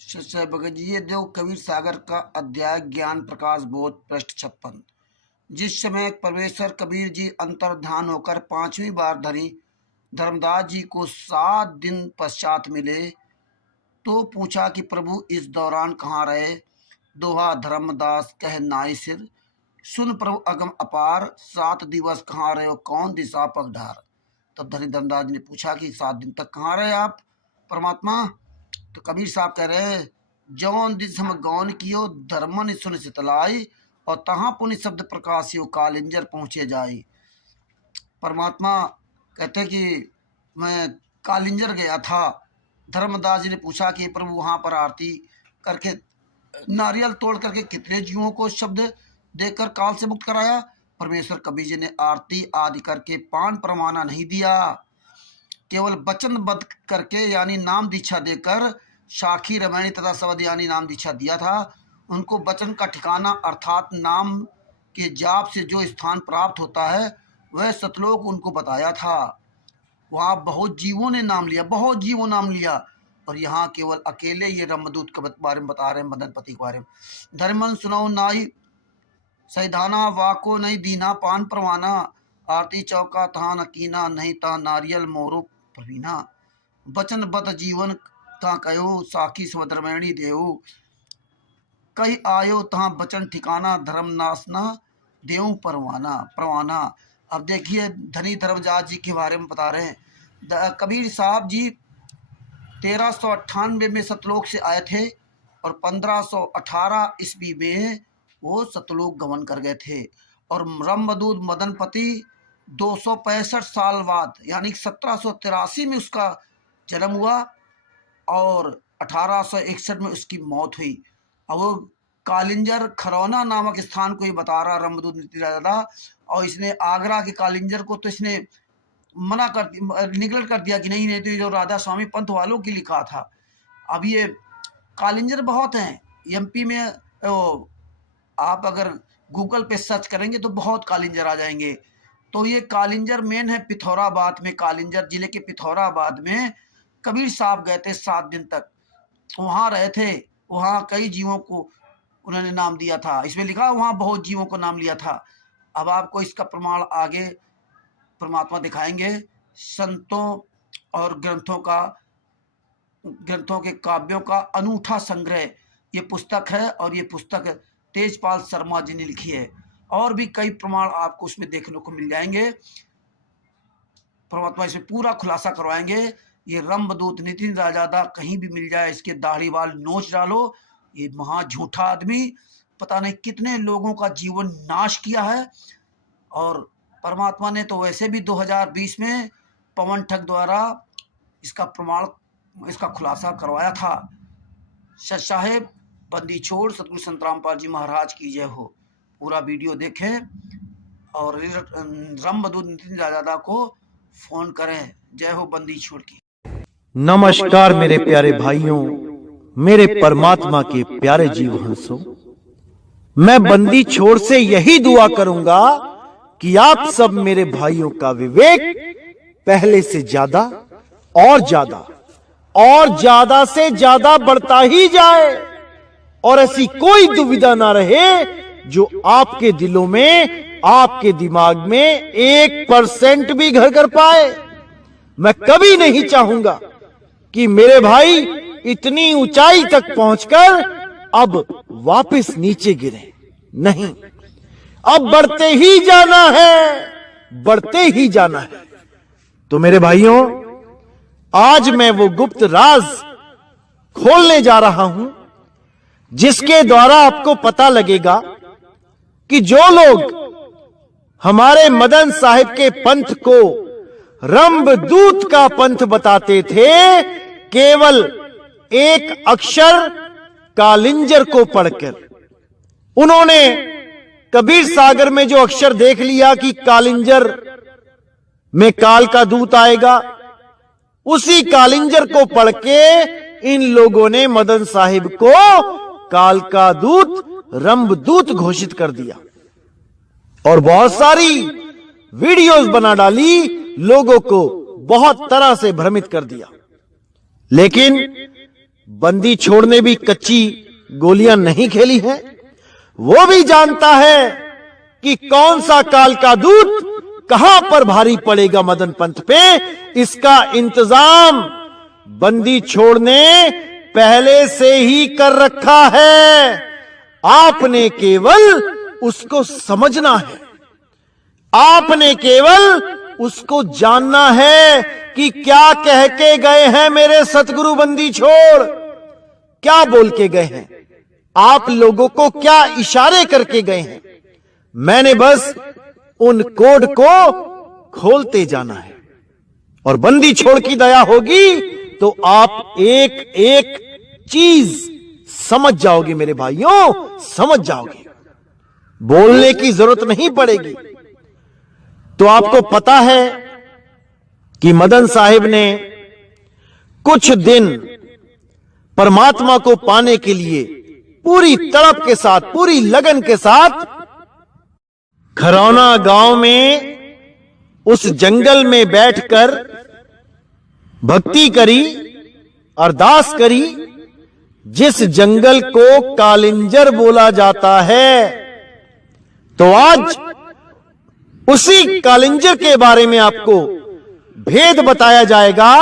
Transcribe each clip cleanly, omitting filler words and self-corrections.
सच्चाई भगत जी, ये देखो कबीर सागर का अध्याय ज्ञान प्रकाश बोध पृष्ठ 56। जिस समय परमेश्वर कबीर जी अंतर्ध्यान होकर पांचवी बार धनी धर्मदास जी को 7 दिन पश्चात मिले तो पूछा कि प्रभु इस दौरान कहाँ रहे। दोहा धर्मदास कह नाई सिर, सुन प्रभु अगम अपार, 7 दिवस कहाँ रहे हो, कौन दिशा पगढार। तब धनी धर्मदास जी ने पूछा कि 7 दिन तक कहाँ रहे आप परमात्मा। तो कबीर साहब कह रहे, जौन दिस हम गौन कियो धर्मन सुन सितलाई, और तहाँ पुण्य शब्द प्रकाशियो कालिंजर पहुँचे जाई। परमात्मा कहते कि मैं कालिंजर गया था। धर्मदास जी ने पूछा कि प्रभु वहाँ पर आरती करके नारियल तोड़ करके कितने जीवों को शब्द देकर काल से मुक्त कराया। परमेश्वर कबीर जी ने आरती आदि करके पान परमाना नहीं दिया, केवल वचनबद्ध करके यानी नाम दीक्षा देकर साखी रमैनी तथा शब्द यानी नाम दीक्षा दिया था। उनको वचन का ठिकाना अर्थात नाम के जाप से जो स्थान प्राप्त होता है वह सतलोक उनको बताया था। वहाँ बहुत जीवों ने नाम लिया, बहुत जीवों नाम लिया, और यहाँ केवल अकेले ये रमदूत के बारे में बता रहे हैं, मदनपति के बारे में। धर्मन सुनाओ नाई सैधाना, वाको नहीं दीना पान परवाना, आरती चौका तहा नकीना, नहीं ता नारियल मोरो प्रवीणा। वचनबद्ध जीवन ता कहो, साखी स्वधर्मैणी देव, कई आयो तहाँ वचन ठिकाना, धर्म नासना देव परवाना। अब देखिए धनी धर्मदास जी के बारे में बता रहे हैं। कबीर साहब जी 1398 में सतलोक से आए थे और 1518 ईस्वी में वो सतलोक गमन कर गए थे। और रमदूत मदनपति 265 साल बाद यानी 1783 में उसका जन्म हुआ और 1861 में उसकी मौत हुई। अब वो कालिंजर खरौना नामक स्थान को ही बता रहा रमदूत नीतिराजा, और इसने आगरा के कालिंजर को तो इसने मना कर निगलेक्ट कर दिया कि नहीं तो ये जो राधा स्वामी पंथ वालों की लिखा था। अब ये कालिंजर बहुत हैं एमपी में, आप अगर गूगल पे सर्च करेंगे तो बहुत कालिंजर आ जाएंगे। तो ये कालिंजर मेन है पिथौराबाद में, कालिंजर जिले के पिथौराबाद में कबीर साहब गए थे 7 दिन तक, वहाँ रहे थे। वहाँ कई जीवों को उन्होंने नाम दिया था, इसमें लिखा वहाँ बहुत जीवों को नाम लिया था। अब आपको इसका प्रमाण आगे परमात्मा दिखाएंगे। संतों और ग्रंथों के काव्यों का अनूठा संग्रह ये पुस्तक है, और ये पुस्तक तेजपाल शर्मा जी ने लिखी है। और भी कई प्रमाण आपको उसमें देखने को मिल जाएंगे। परमात्मा इसमें पूरा खुलासा करवाएंगे। ये रमदूत नितिन राजादा कहीं भी मिल जाए, इसके दाढ़ी बाल नोच डालो। ये महा झूठा आदमी पता नहीं कितने लोगों का जीवन नाश किया है। और परमात्मा ने तो वैसे भी 2020 में पवन ठग द्वारा इसका प्रमाण, इसका खुलासा करवाया था। सच साहेब बंदी छोड़ सतगुरु संत रामपाल जी महाराज की जय हो। पूरा वीडियो देखें और रमदूत नितिन राजादा को फोन करें। जय हो बंदी छोड़ की। नमस्कार मेरे प्यारे भाइयों, मेरे परमात्मा के प्यारे जीव हंसों, मैं बंदी छोड़ से यही दुआ करूंगा कि आप सब मेरे भाइयों का विवेक पहले से ज्यादा और ज्यादा से ज्यादा बढ़ता ही जाए, और ऐसी कोई दुविधा ना रहे जो आपके दिलों में, आपके दिमाग में 1% भी घर कर पाए। मैं कभी नहीं चाहूंगा कि मेरे भाई इतनी ऊंचाई तक पहुंचकर अब वापस नीचे गिरे। नहीं, अब बढ़ते ही जाना है, बढ़ते ही जाना है। तो मेरे भाइयों, आज मैं वो गुप्त राज खोलने जा रहा हूं जिसके द्वारा आपको पता लगेगा कि जो लोग हमारे मदन साहिब के पंथ को रमदूत का पंथ बताते थे, केवल एक अक्षर कालिंजर को पढ़कर उन्होंने कबीर सागर में जो अक्षर देख लिया कि कालिंजर में काल का दूत आएगा, उसी कालिंजर को पढ़ के इन लोगों ने मदन साहिब को काल का दूत, रमदूत घोषित कर दिया और बहुत सारी वीडियोस बना डाली, लोगों को बहुत तरह से भ्रमित कर दिया। लेकिन बंदी छोड़ ने भी कच्ची गोलियां नहीं खेली हैं। वो भी जानता है कि कौन सा काल का दूत कहां पर भारी पड़ेगा मदन पंत पे। इसका इंतजाम बंदी छोड़ ने पहले से ही कर रखा है। आपने केवल उसको समझना है, आपने केवल उसको जानना है कि क्या कह के गए हैं मेरे सतगुरु बंदी छोड़, क्या बोल के गए हैं, आप लोगों को क्या इशारे करके गए हैं। मैंने बस उन कोड को खोलते जाना है और बंदी छोड़ की दया होगी तो आप एक एक चीज समझ जाओगे मेरे भाइयों, समझ जाओगे, बोलने की जरूरत नहीं पड़ेगी। तो आपको पता है कि मदन साहिब ने कुछ दिन परमात्मा को पाने के लिए पूरी तड़प के साथ, पूरी लगन के साथ खरौना गांव में उस जंगल में बैठकर भक्ति करी, अरदास करी, जिस जंगल को कालिंजर बोला जाता है। तो आज उसी कालिंजर के बारे में आपको भेद बताया जाएगा।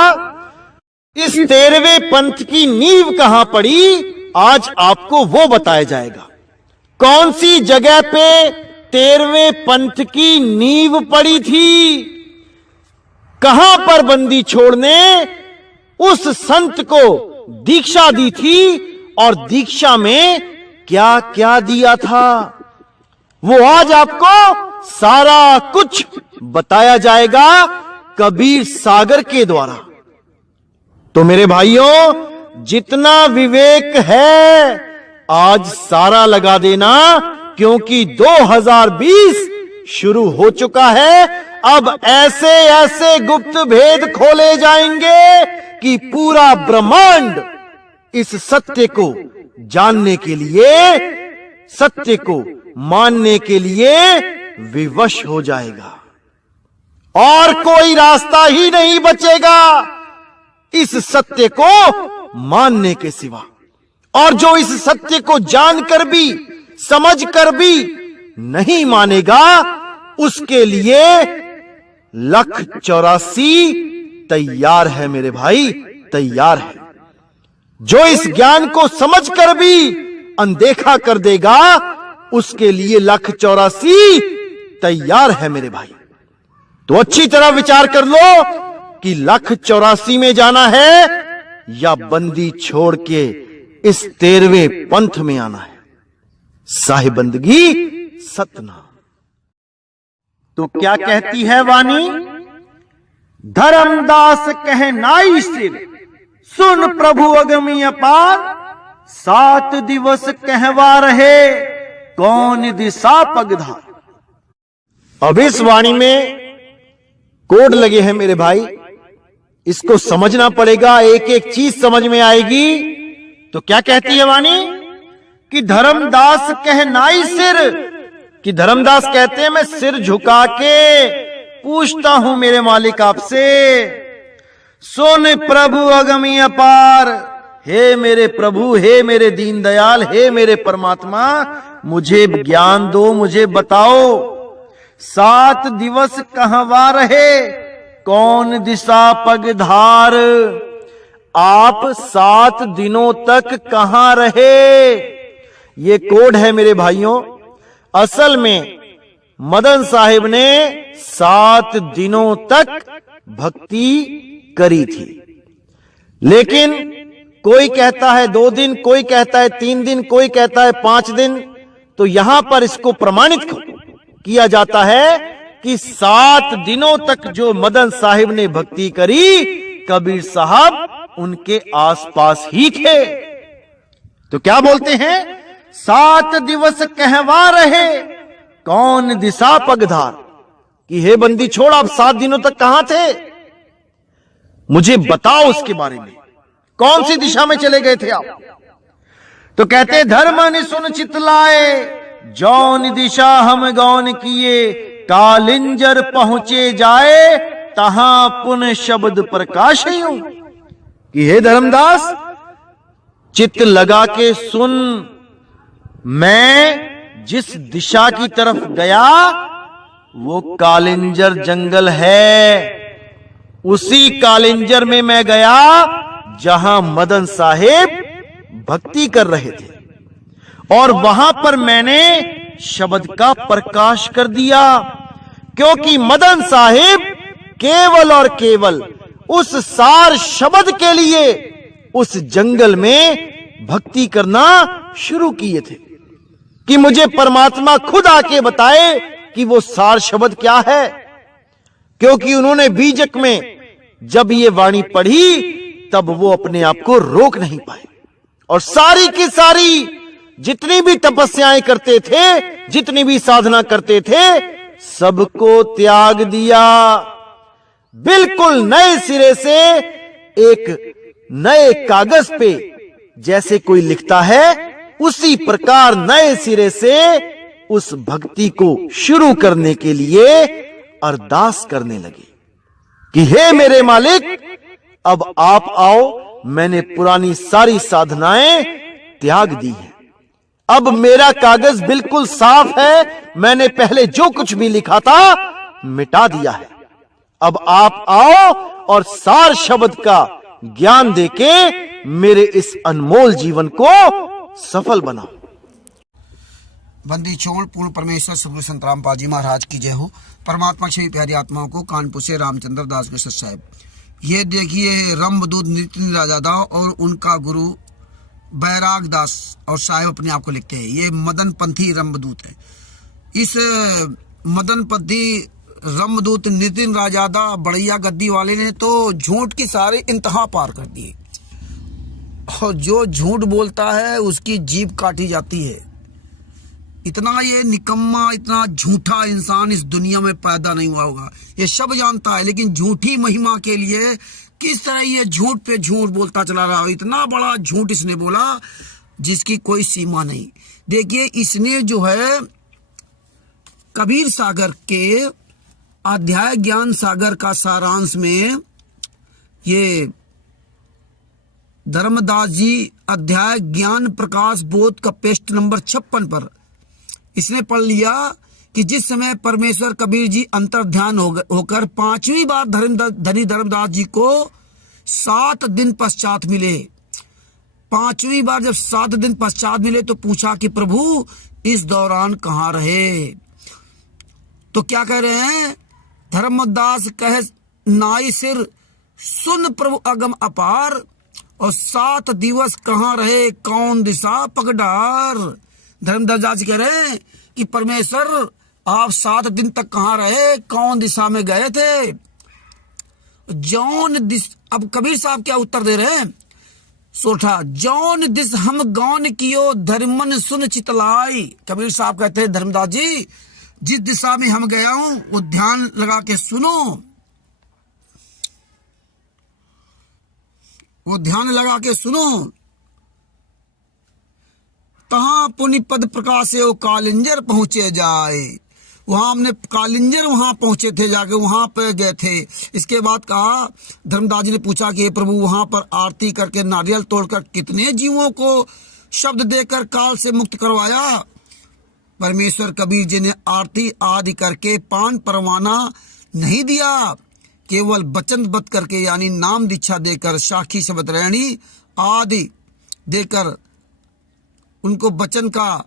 इस 13वें पंथ की नींव कहां पड़ी, आज आपको वो बताया जाएगा। कौन सी जगह पे 13वें पंथ की नींव पड़ी थी, कहां पर बंदी छोड़ ने उस संत को दीक्षा दी थी और दीक्षा में क्या क्या दिया था, वो आज आपको सारा कुछ बताया जाएगा कबीर सागर के द्वारा। तो मेरे भाइयों, जितना विवेक है आज सारा लगा देना, क्योंकि 2020 शुरू हो चुका है। अब ऐसे ऐसे गुप्त भेद खोले जाएंगे कि पूरा ब्रह्मांड इस सत्य को जानने के लिए, सत्य को मानने के लिए विवश हो जाएगा और कोई रास्ता ही नहीं बचेगा इस सत्य को मानने के सिवा। और जो इस सत्य को जानकर भी, समझकर भी नहीं मानेगा, उसके लिए 184 तैयार है मेरे भाई, तैयार है। जो इस ज्ञान को समझकर भी अनदेखा कर देगा, उसके लिए 184 तैयार है मेरे भाई। तो अच्छी तरह विचार कर लो कि 184 में जाना है या बंदी छोड़ के इस 13वें पंथ में आना है। साहिबंदगी सतना। तो क्या कहती है वाणी, धर्मदास कह नाई सिर, सुन प्रभु अगमी अपार, 7 दिवस कहवा रहे, कौन दिशा पगधार। अब इस वाणी में कोड लगे हैं मेरे भाई, इसको समझना पड़ेगा, एक एक चीज समझ में आएगी। तो क्या कहती है वाणी कि धर्मदास कह नाई सिर, कि धर्मदास कहते हैं मैं सिर झुका के पूछता हूं मेरे मालिक आपसे, सुन प्रभु अगमी अपार, हे मेरे प्रभु, हे मेरे दीन दयाल, हे मेरे परमात्मा, मुझे ज्ञान दो, मुझे बताओ 7 दिवस कहवा रहे, कौन दिशा पगधार। आप 7 दिनों तक कहां रहे, ये कोड है मेरे भाइयों। असल में मदन साहिब ने 7 दिनों तक भक्ति करी थी, लेकिन कोई कहता है 2 दिन, कोई कहता है 3 दिन, कोई कहता है 5 दिन। तो यहां पर इसको प्रमाणित किया जाता है कि 7 दिनों तक जो मदन साहिब ने भक्ति करी, कबीर साहब उनके आसपास ही थे। तो क्या बोलते हैं, 7 दिवस कहवा रहे, कौन दिशा पगधार, कि हे बंदी छोड़, आप 7 दिनों तक कहां थे, मुझे बताओ उसके बारे में, कौन सी दिशा में चले गए थे आप। तो कहते धर्म ने सुन चितलाए, जौन दिशा हम गौन किए, कालिंजर पहुंचे जाए, तहां पुन शब्द प्रकाश यूं, कि हे धर्मदास, चित्त लगा के सुन, मैं जिस दिशा की तरफ गया वो कालिंजर जंगल है। उसी कालिंजर में मैं गया जहां मदन साहेब भक्ति कर रहे थे, और वहां पर मैंने शब्द का प्रकाश कर दिया, क्योंकि मदन साहिब केवल और केवल उस सार शब्द के लिए उस जंगल में भक्ति करना शुरू किए थे कि मुझे परमात्मा खुद आके बताए कि वो सार शब्द क्या है। क्योंकि उन्होंने बीजक में जब ये वाणी पढ़ी तब वो अपने आप को रोक नहीं पाए, और सारी की सारी जितनी भी तपस्याएं करते थे, जितनी भी साधना करते थे, सबको त्याग दिया। बिल्कुल नए सिरे से एक नए कागज पे जैसे कोई लिखता है, उसी प्रकार नए सिरे से उस भक्ति को शुरू करने के लिए अरदास करने लगे कि हे मेरे मालिक, अब आप आओ, मैंने पुरानी सारी साधनाएं त्याग दी हैं। अब मेरा कागज बिल्कुल साफ है, मैंने पहले जो कुछ भी लिखा था मिटा दिया है। अब आप आओ और सार शब्द का ज्ञान देके मेरे इस अनमोल जीवन को सफल बनाओ। बंदी छोड़ पूर्ण परमेश्वर सतगुरु संत रामपाल जी महाराज की जय हो। परमात्मा की प्यारी आत्माओं को कानपुर से रामचंद्र दास गुरु साहब। ये देखिए रंभदूत नितिन राजादा और उनका गुरु बैराग दास और साहेब अपने आप को लिखते हैं, ये मदन पंथी रंभदूत है। इस मदन पंथी रंभदूत नितिन राजादा बड़ैया गद्दी वाले ने तो झूठ की सारे इंतहा पार कर दिए, और जो झूठ बोलता है उसकी जीभ काटी जाती है। इतना ये निकम्मा, इतना झूठा इंसान इस दुनिया में पैदा नहीं हुआ होगा, ये सब जानता है। लेकिन झूठी महिमा के लिए किस तरह ये झूठ पे झूठ बोलता चला रहा है। इतना बड़ा झूठ इसने बोला जिसकी कोई सीमा नहीं। देखिए, इसने जो है कबीर सागर के अध्याय ज्ञान सागर का सारांश में ये धर्मदास जी अध्याय ज्ञान प्रकाश बोध का पेस्ट नंबर 56 पर इसने पढ़ लिया कि जिस समय परमेश्वर कबीर जी अंतर्ध्यान होकर 5वीं बार धनी धर्मदास जी को 7 दिन पश्चात मिले। 5वीं बार जब 7 दिन पश्चात मिले तो पूछा कि प्रभु इस दौरान कहाँ रहे। तो क्या कह रहे हैं, धर्मदास कहे नाई सिर सुन प्रभु अगम अपार, और 7 दिवस कहाँ रहे कौन दिशा पगडार। धर्मदास जी कह रहे हैं कि परमेश्वर आप 7 दिन तक कहाँ रहे, कौन दिशा में गए थे। जौन दिस, अब कबीर साहब क्या उत्तर दे रहे हैं, सोठा जौन दिस हम गौन कियो धर्मन सुन चितलाई। कबीर साहब कहते हैं धर्मदास जी जिस दिशा में हम गया हूं वो ध्यान लगा के सुनो, वो ध्यान लगा के सुनो। तहां पुनि पद प्रकाशे वो कालिंजर पहुंचे जाए। वहां हमने कालिंजर वहां पहुंचे थे, जाके वहां पे गए थे। इसके बाद कहा, धर्मदास जी ने पूछा कि प्रभु वहां पर आरती करके नारियल तोड़कर कितने जीवों को शब्द देकर काल से मुक्त करवाया। परमेश्वर कबीर जी ने आरती आदि करके पान परवाना नहीं दिया, केवल वचनबद्ध करके यानी नाम दीक्षा देकर साखी शब्द रहणी आदि देकर उनको वचन का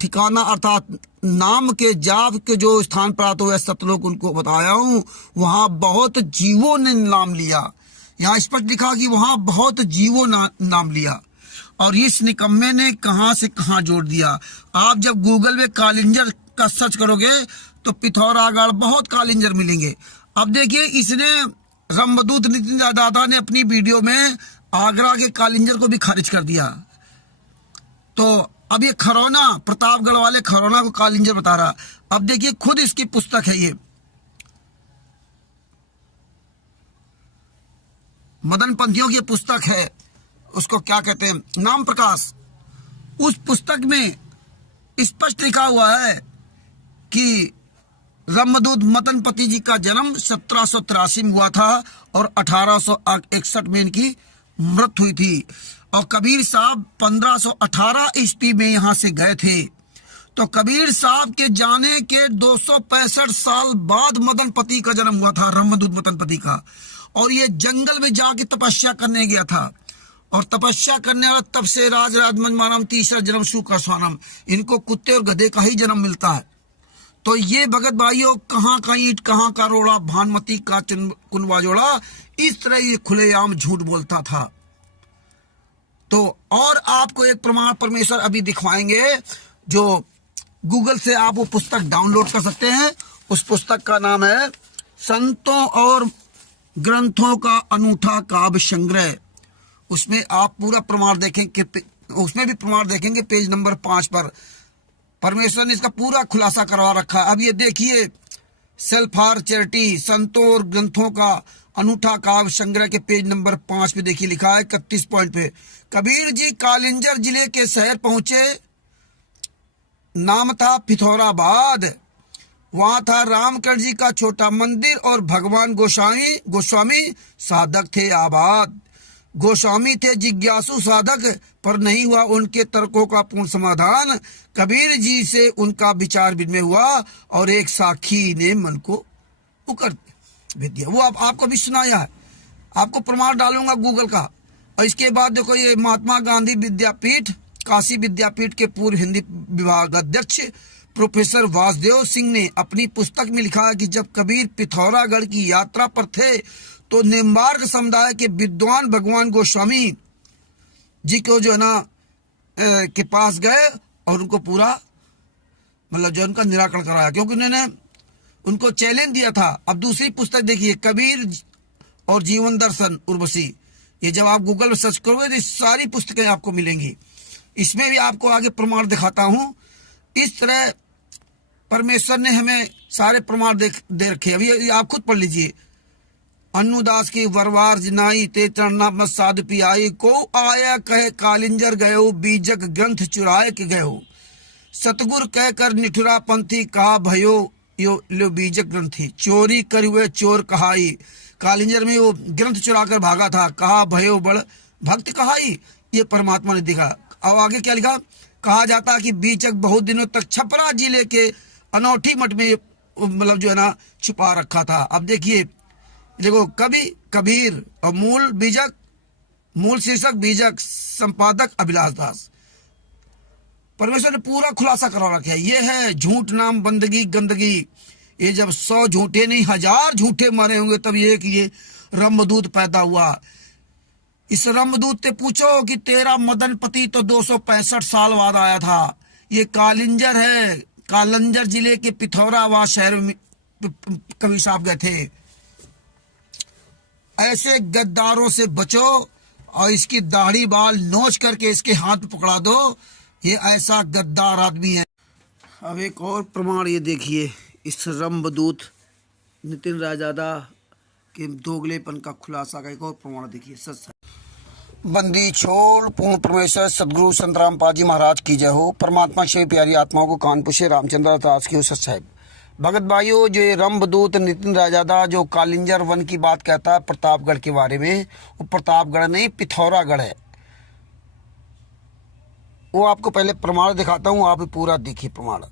ठिकाना अर्थात नाम के जाप के जो स्थान प्राप्त हुए सतलोक उनको बताया हूँ। वहाँ बहुत जीवों ने नाम लिया। यहाँ स्पष्ट लिखा कि वहाँ बहुत जीवों नाम लिया, और इस निकम्मे ने कहाँ से कहाँ जोड़ दिया। आप जब गूगल में कालिंजर का सर्च करोगे तो पिथौरागढ़ बहुत कालिंजर मिलेंगे। अब देखिए, इसने रंभदूत नितिन दादा ने अपनी वीडियो में आगरा के कालिंजर को भी खारिज कर दिया। तो अब ये खरौना, प्रतापगढ़ वाले खरौना को कालिंजर बता रहा। अब देखिए, खुद इसकी पुस्तक है, ये मदन पंथियों की पुस्तक है, उसको क्या कहते हैं, नाम प्रकाश। उस पुस्तक में स्पष्ट लिखा हुआ है कि रंभदूत मदनपति जी का जन्म 1783 में हुआ था और 1861 में इनकी मृत्यु हुई थी। और कबीर साहब 1518 ईस्वी में यहाँ से गए थे। तो कबीर साहब के जाने के 265 साल बाद मदनपति का जन्म हुआ था, रामदूत मदनपति का। और ये जंगल में जाके तपस्या करने गया था, और तपस्या करने वाला तब से राज राजमंजमानम तीसरा जन्म शुक्र स्वानम, इनको कुत्ते और गधे का ही जन्म मिलता है। तो ये भगत भाइयों, कहाँ का ईंट कहाँ का रोड़ा, भानुमति का कुनवा जोड़ा, इस तरह ये खुलेआम झूठ बोलता था। तो और आपको एक प्रमाण परमेश्वर अभी दिखवाएंगे, जो गूगल से आप वो पुस्तक डाउनलोड कर सकते हैं। उस पुस्तक का नाम है संतों और ग्रंथों का अनूठा काव्य संग्रह। उसमें आप पूरा प्रमाण देखेंगे, उसमें भी प्रमाण देखेंगे पेज नंबर 5 पर परमेश्वर ने इसका पूरा खुलासा करवा रखा है। अब ये देखिए, सेल्फ फॉर चैरिटी संतों और ग्रंथों का अनूठा काव्य संग्रह के पेज नंबर 5 पे देखिए लिखा है 31 पॉइंट पे, कबीर जी कालिंजर जिले के शहर पहुंचे। नाम था पिथौराबाद। वहां था रामकृष्ण जी का छोटा मंदिर और भगवान गोस्वामी साधक थे आबाद। गोस्वामी थे जिज्ञासु साधक, पर नहीं हुआ उनके तर्कों का पूर्ण समाधान। कबीर जी से उनका विचार विनिमय हुआ और एक साखी ने मन को उकर भेज दिया। वो आपको भी सुनाया है, आपको प्रमाण डालूंगा गूगल का। और इसके बाद देखो, ये महात्मा गांधी विद्यापीठ काशी विद्यापीठ के पूर्व हिंदी विभाग अध्यक्ष प्रोफेसर वासुदेव सिंह ने अपनी पुस्तक में लिखा है कि जब कबीर पिथौरागढ़ की यात्रा पर थे तो निम्बार्क समुदाय के विद्वान भगवान गोस्वामी जी को जो है ना के पास गए और उनको पूरा मतलब जो उनका निराकरण कराया, क्योंकि उन्होंने उनको चैलेंज दिया था। अब दूसरी पुस्तक देखिए, कबीर और जीवन दर्शन उर्वशी। ये जब आप गूगल में सर्च करोगे तो सारी पुस्तकें आपको मिलेंगी। इसमें भी आपको आगे प्रमाण दिखाता हूं। इस तरह परमेश्वर ने हमें सारे प्रमाण दे रखे। अभी आप खुद पढ़ लीजिए। अन्नुदास की वरवार जिनाई ते चरणा मत साधु पियाई को आया कहे कालिंजर गयो बीजक ग्रंथ चुराए के गयो सतगुर कह कर निठुरा पंथी कहा भयो यो लो बीजक ग्रंथी चोरी कर हुए चोर कहाई। कालिंजर में वो ग्रंथ चुरा कर भागा था, कहा भयो बड़ भक्त कहाई। ये परमात्मा ने दिखा। अब आगे क्या लिखा, कहा जाता कि बीजक बहुत दिनों तक छपरा जिले के अनोठी मठ में मतलब जो है ना छुपा रखा था। अब देखिए, देखो कबीर और मूल शीर्षक बीजक, संपादक अभिलाष दास। परमेश्वर ने पूरा खुलासा करा रखा है। ये है झूठ नाम बंदगी गंदगी। ये जब 100 झूठे नहीं 1000 झूठे मारे होंगे तब ये रमदूत पैदा हुआ। इस रमदूत से पूछो कि तेरा मदनपति तो 265 साल बाद आया था। ये कालिंजर है, कालंजर जिले के पिथौराबाद शहर में कबीर साहब गए थे। ऐसे गद्दारों से बचो और इसकी दाढ़ी बाल नोच करके इसके हाथ में पकड़ा दो। ये ऐसा गद्दार आदमी है। अब एक और प्रमाण ये देखिए, इस रमदूत नितिन रायजादा के दोगलेपन का खुलासा का एक और प्रमाण देखिए। सच बंदी छोड़ पूर्ण परमेश्वर सदगुरु संत रामपाल जी महाराज की जय हो। परमात्मा श्री प्यारी आत्माओं को कानपुर से रामचंद्र दास की हो। सच साहिब भगत भाइयों, जो ये रमदूत नितिन रायजादा जो कालिंजर वन की बात कहता है प्रतापगढ़ के बारे में, वो प्रतापगढ़ नहीं पिथौरागढ़ है। वो आपको पहले प्रमाण दिखाता हूँ, आप पूरा देखिए प्रमाण।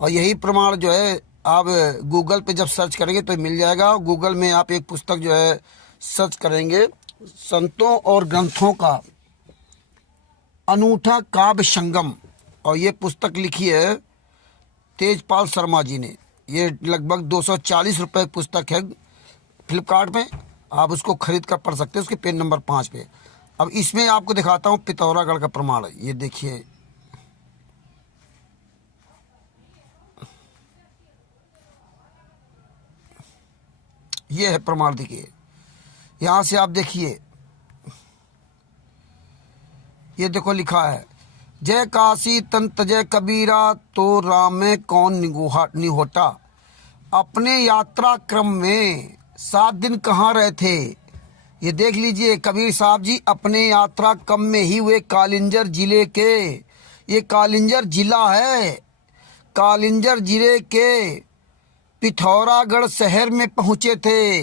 और यही प्रमाण जो है आप गूगल पे जब सर्च करेंगे तो मिल जाएगा। गूगल में आप एक पुस्तक जो है सर्च करेंगे, संतों और ग्रंथों का अनूठा काव्य संगम, और ये पुस्तक लिखी है तेजपाल शर्मा जी ने। ये लगभग 240 रुपये की पुस्तक है। फ्लिपकार्ट में आप उसको खरीद कर पढ़ सकते हैं, उसके पेज नंबर 5 पे। अब इसमें आपको दिखाता हूँ पिथौरागढ़ का प्रमाण। ये देखिए, ये है प्रमाण। देखिए यहाँ से आप देखिए, ये देखो लिखा है, जय काशी तंत जय कबीरा तो राम में कौन निहोटा। अपने यात्रा क्रम में 7 दिन कहाँ रहे थे। ये देख लीजिए, कबीर साहब जी अपने यात्रा क्रम में ही हुए कालिंजर जिले के, ये कालिंजर जिला है, कालिंजर जिले के पिथौरागढ़ शहर में पहुँचे थे।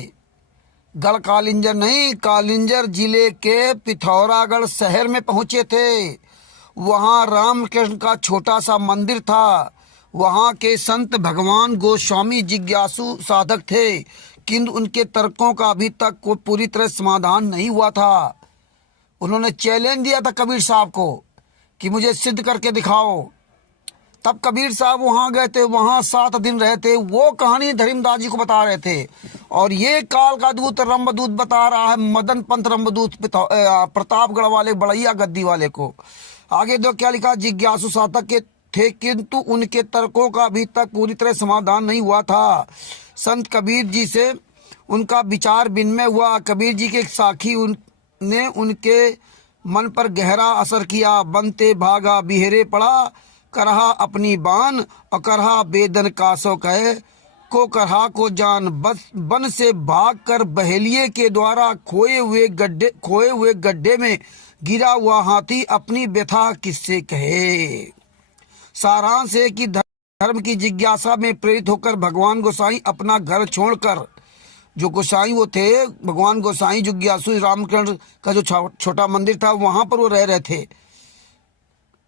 गढ़ कालिंजर नहीं, कालिंजर जिले के पिथौरागढ़ शहर में पहुंचे थे। वहां रामकृष्ण का छोटा सा मंदिर था। वहां के संत भगवान गोस्वामी जिज्ञासु साधक थे, किंतु उनके तर्कों का अभी तक कोई पूरी तरह समाधान नहीं हुआ था। उन्होंने चैलेंज दिया था कबीर साहब को कि मुझे सिद्ध करके दिखाओ। तब कबीर साहब वहां गए थे, वहां 7 दिन रहे थे। वो कहानी धर्मदास जी को बता रहे थे। और ये काल का दूत रंबदूत बता रहा है मदन पंथ रंबदूत प्रतापगढ़ वाले बड़ैया गद्दी वाले को। आगे दो क्या लिखा, जिज्ञासु साधक के थे किंतु उनके तर्कों का अभी तक पूरी तरह समाधान नहीं हुआ था। संत कबीर जी से उनका विचार विनिमय हुआ। कबीर जी के एक साखी ने उनके मन पर गहरा असर किया। बनते भागा बिहरे पड़ा, करहा अपनी बान और करहा बेदन कासो कहे को करहा को जान। बस बन से भाग कर बहेलिए के द्वारा खोए हुए गड्ढे में गिरा हुआ हाथी अपनी व्यथा किससे कहे। सारांश है कि धर्म की जिज्ञासा में प्रेरित होकर भगवान गोसाई अपना घर छोड़कर, जो गोसाई वो थे भगवान गोसाई जिज्ञासु रामकृष्ण का जो छोटा मंदिर था वहां पर वो रह रहे थे,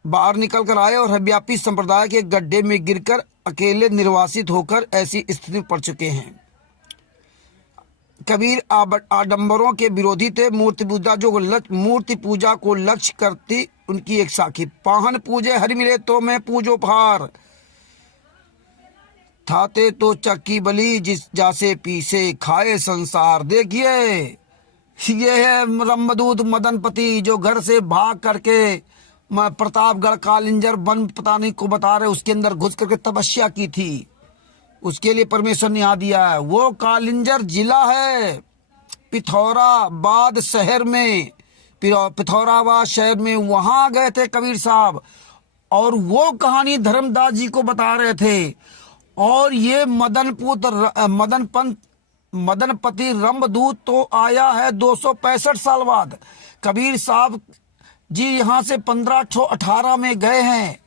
बाहर निकल कर आए और व्यापी संप्रदाय के गड्ढे में गिरकर अकेले निर्वासित होकर ऐसी स्थिति में पड़ चुके हैं। कबीर आडंबरों के विरोधी थे। मूर्ति पूजा को लक्ष्य करती उनकी एक साखी, पाहन पूजे हरि मिले तो मैं पूजो फार, थाते तो चक्की बली जिस जासे पीसे खाए संसार। देखिए ये है रंबदूत मदनपति जो घर से भाग करके प्रतापगढ़ कालिंजर वन पता नहीं को बता रहे, उसके अंदर घुस करके तपस्या की थी। उसके लिए परमेश्वर ने यहाँ दिया है। वो कालिंजर जिला है पिथौराबाद शहर में, पिथौराबाद शहर में वहां गए थे कबीर साहब और वो कहानी धर्मदास जी को बता रहे थे। और ये मदनपति रंबदूत तो आया है 265 साल बाद। कबीर साहब जी यहाँ से 1518 में गए हैं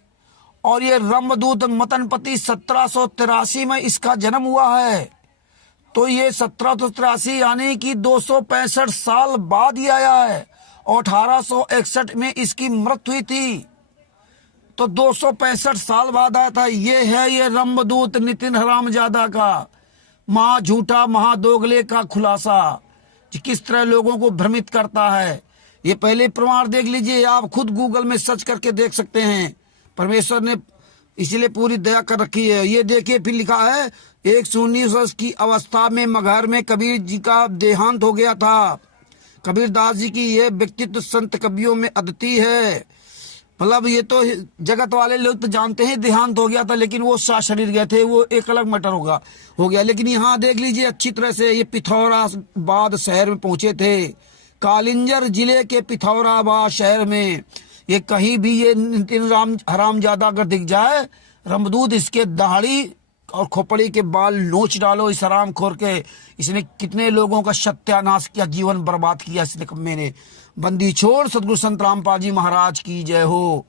और ये रंबदूत मदनपति 1783 में इसका जन्म हुआ है। तो ये 1783 यानी कि 265 साल बाद ही आया है और 1861 में इसकी मृत्यु हुई थी। तो 265 साल बाद आया था। ये है ये रंबदूत नितिन हरामजादा का झूठा महादोगले का खुलासा, किस तरह लोगों को भ्रमित करता है। ये पहले प्रमाण देख लीजिए, आप खुद गूगल में सर्च करके देख सकते हैं। परमेश्वर ने इसीलिए पूरी दया कर रखी है। ये देखिए फिर लिखा है 119 वर्ष की अवस्था में मगहर में कबीर जी का देहांत हो गया था। कबीरदास जी की यह व्यक्तित्व संत कवियों में अद्वितीय है। मतलब ये तो जगत वाले लोग तो जानते हैं देहांत हो गया था, लेकिन वो साथ शरीर गए थे, वो एक अलग मैटर हो गया। लेकिन यहाँ देख लीजिए अच्छी तरह से, ये पिथौराबाद शहर में पहुंचे थे, कालिंजर जिले के पिथौराबाद शहर में। ये कहीं भी ये नितिन हरामजादा अगर दिख जाए रंबदूत, इसके दाढ़ी और खोपड़ी के बाल नोच डालो इस हराम खोर के। इसने कितने लोगों का सत्यानाश किया, जीवन बर्बाद किया इसने। मैंने बंदी छोड़ सतगुरु संत रामपाल जी महाराज की जय हो।